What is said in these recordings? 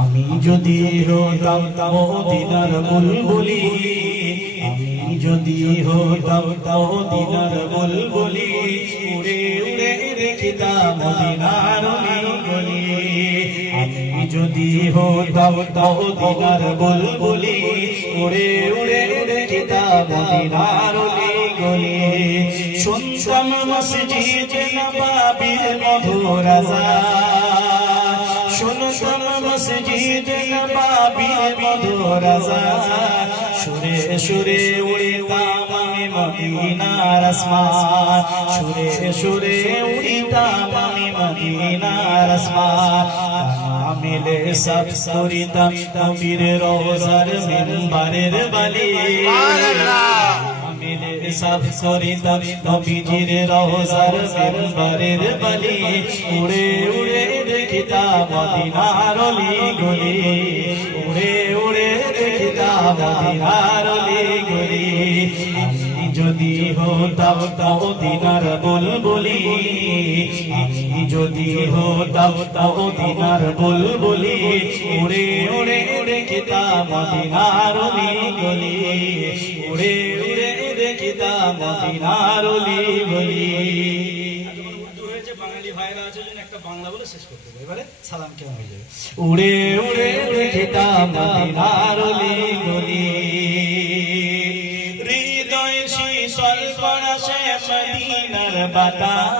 আমি যদি হতাম মদিনার বুলবুলি, আমি যদি হতাম মদিনার বুলবুলি, উড়ে উড়ে দেখিতাম মদিনার গলি। আমি যদি হতাম মদিনার বুলবুলি, উড়ে উড়ে দেখিতাম মদিনার গলি। শুনতাম মসজিদ নববীর মধুর আযান, শুনতাম মসজিদ নববীর মধুর আযান, সুরে সুরে উড়িতাম আমি মদিনার আসমান, সুরে সুরে উড়িতাম আমি মদিনার আসমান। মিলে সব করিতাম নবীর রওজার মিম্বারের বালি, মিলে সব করিতাম নবীজির রওজার মিম্বারের বালি, উড়ে উড়ে দেখিতাম মদিনার গলি, উড়ে উড়ে দেখিতাম মদিনার গলি। আমি যদি হতাম মদিনার বুলবুলি, আমি যদি হতাম মদিনার বুলবুলি, উড়ে উড়ে দেখিতাম মদিনার গলি, উড়ে উড়ে দেখিতাম মদিনার গলি। উড়ে উড়ে দেখিতাম মদিনার গলি, হৃদয় শীতল পরশে মদিনার বাতাস,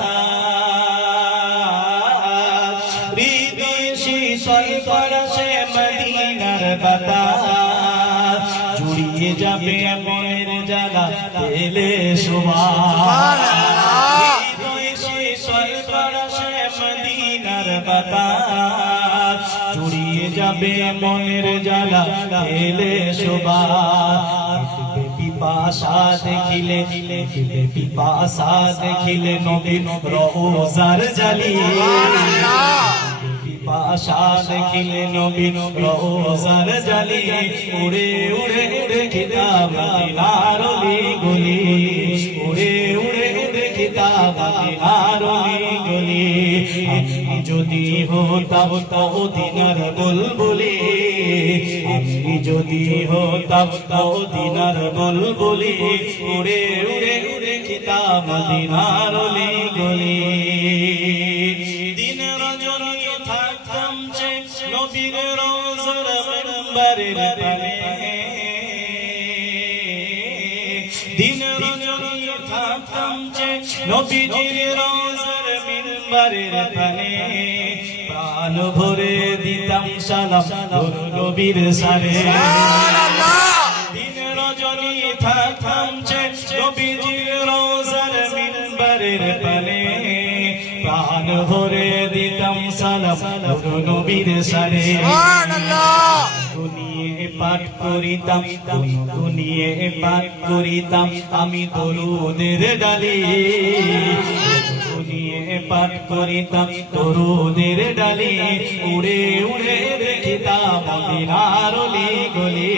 হৃদয় শীতল পরশে মদিনার বাতাস, জুড়িয়ে যাবে মনের জ্বালা পেলে সুবাস। হৃদয় শীতল পরশে মদিনার বাতাস, জুড়িয়ে যাবে মনের জ্বালা পেলে সুবাস। পিপাসা দেখিলে, পিপাসা দেখিলে নবীর রওজার জালি, পিপাসা দেখিলে নবীর রওজার জালি, উড়ে উড়ে দেখিতাম মদিনার গলি, উড়ে উড়ে দেখিতাম মদিনার গলি। আমি যদি হতাম মদিনার বুলবুলি, আমি যদি হতাম মদিনার বুলবুলি, উড়ে উড়ে দেখিতাম মদিনার গলি। দিন রজনী থাকতাম যে নবীর রওজার মিম্বারের পানে, দিন রজনী থাকতাম যে নবীজির রওজার মিম্বারের পানে, প্রাণ ভরে দিতাম সালাম নবীর সানে। দিন রজনী থাকতাম যে নবীজির রওজার মিম্বারের পানে, প্রাণ ভরে দিতাম সালাম নবীর সানে। গুনিয়ে পাঠ করিতাম, গুনিয়ে পাঠ করিতাম আমি দরুদের ডালি, গুনিয়ে পাঠ করিতাম দরুদের ডালি, উড়ে উড়ে দেখিতাম মদিনার গলি,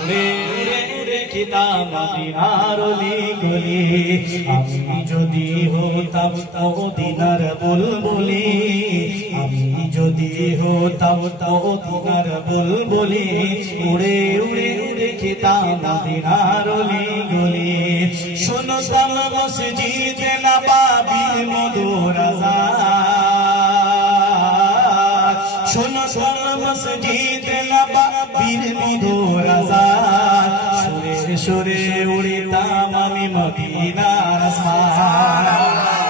উড়ে উড়ে দেখিতাম মদিনার গলি। আমি যদি হতাম মদিনার বুলবুলি, আমি যদি হতাম মদিনার বুলবুলি, উড়ে উড়ে দেখিতাম মদিনার গলি। শুনতাম মসজিদ নববীর মধুর আযান, শুনতাম মসজিদ নববীর মধুর আযান, সুরে সুরে উড়িতাম আমি মদিনার আসমান।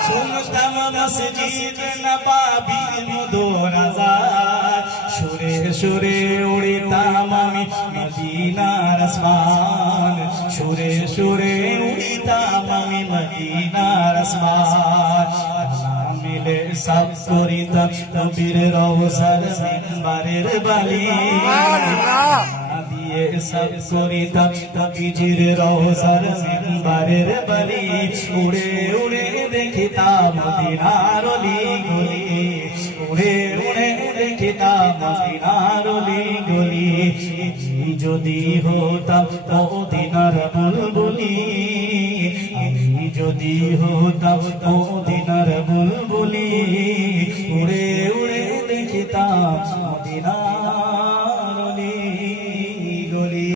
শুনতাম মসজিদ নববীর মধুর আযান, সুরে সুরে উড়িতাম আমি মদিনার আসমান, সুরে সুরে উড়িতাম আমি মদিনার আসমান। মিলে সব করিতাম নবীর রওজার মিম্বারের বালি, দিয়ে সব করিতাম নবীজির রওজার মিম্বারের বালি, উড়ে উড়ে দেখিতাম মদিনার গলি, উড়ে উড়ে দেখিতাম মদিনার গলি। যদি হতাম মদিনার বুলবুলি, আমি যদি হতাম মদিনার বুলবুলি,